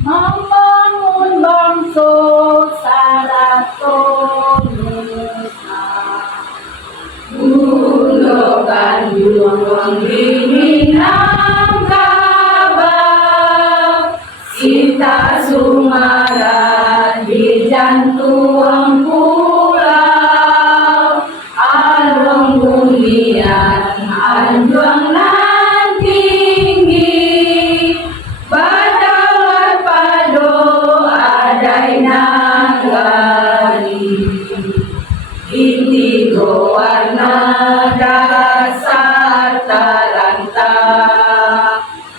membangun bangsa Saratonusa. Gundukan gunung di Minangkabau, Sinta Sumara di jantung pulau, alung bunian anjuang nan tinggi, badawat pado adai nanggari, indigo warna dasar taranta,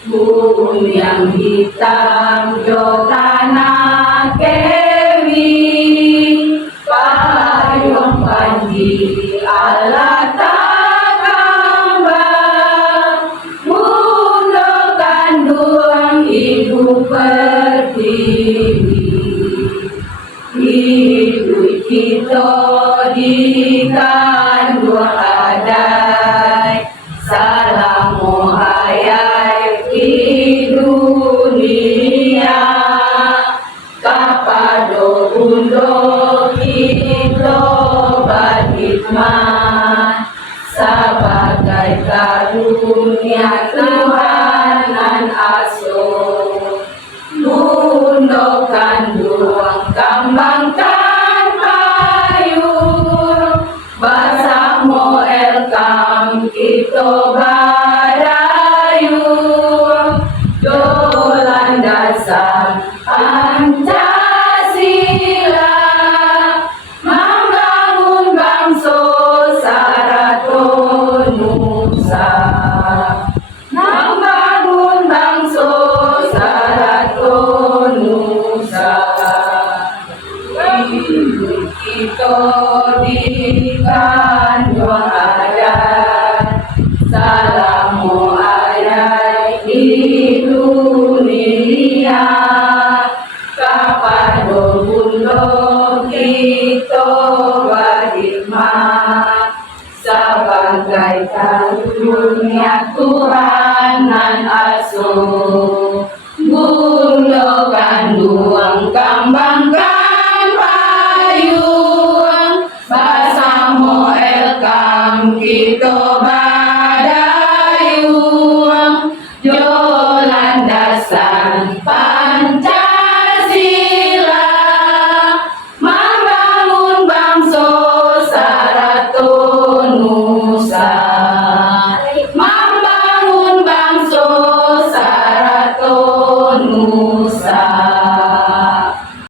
bumi yang hitam jo tanah kewi, payung panji ala takambang, mundo kandung ibu pertiwi, hidup kita di kandung adai, salamu hayai di dunia, kapado undo kita berhikmat, sebagai karunia Tuhan nan asuh, gundukan duang kambangkan payung, bersama elkam kita barayu, dolan dasar Pancasila, membangun bangsa Saratonusa, membangun bangsa Saratonusa. Hidup kita di kandung adat, salamu ayat di dunia, kapado bundo kita berhikmat, sebagai karunia Tuhan nan asuh.